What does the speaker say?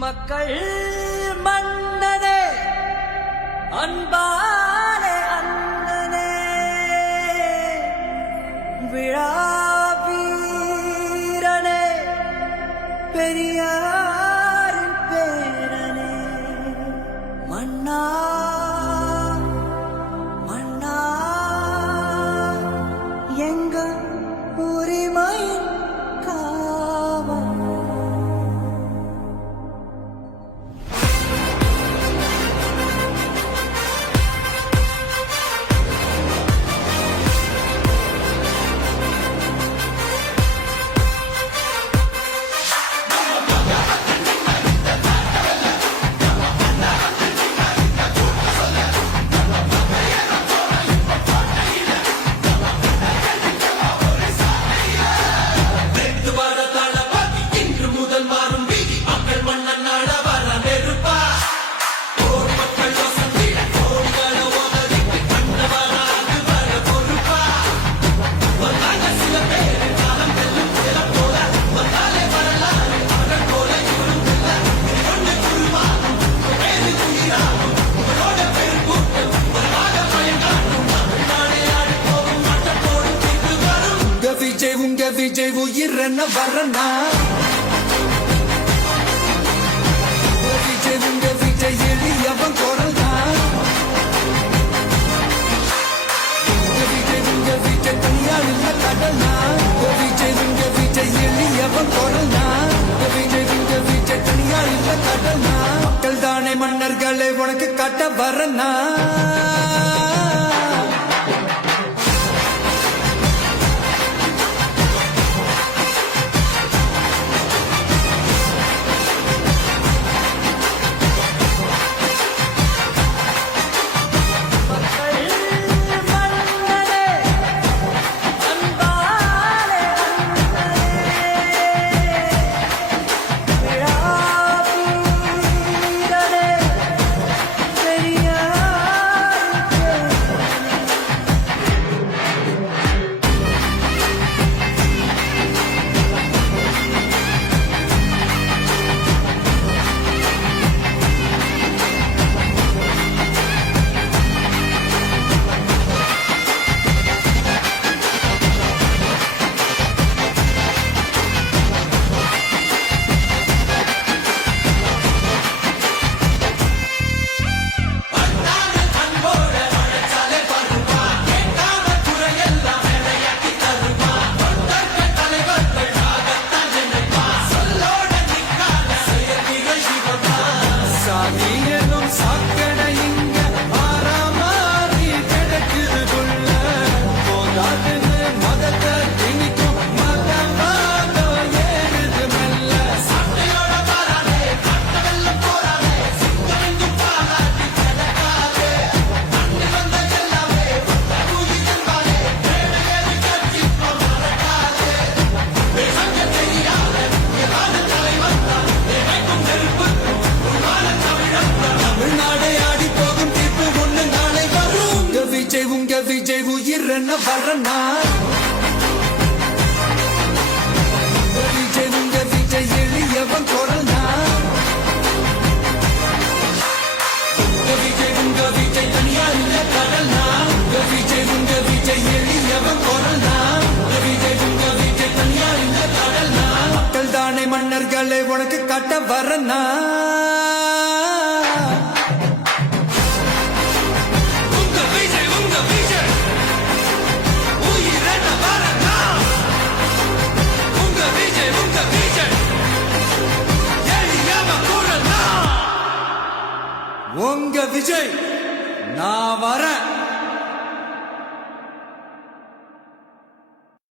மக்கள் மன்னனே அன்பாலே அண்ணனே விழாவீரனே பெரியாரின் பேரனே மன்னா மன்னா எங்க உரிமையின் காவல் விஜய் உயிரன வரனா விஜய் எளியவன் குரல் தான் விஜய் தனியார் இல்ல கடனா விஜய் எளியவன் குரல் தான் விஜய் தனியார் இல்ல கடனா மக்கள் தானே மன்னர்களை உனக்கு காட்ட வரனா விஜய் உயிரன வரனா விஜய் எளியவன் குரல் தான் விஜய் தனியார் இல்ல கடல் விஜய் எளியவன் குரல் தான் விஜய் தனியார் இல்ல கடல் மக்கள் தானே மன்னர்களை உனக்கு காட்ட வரனா உங்க விஜய் நான் வரேன்.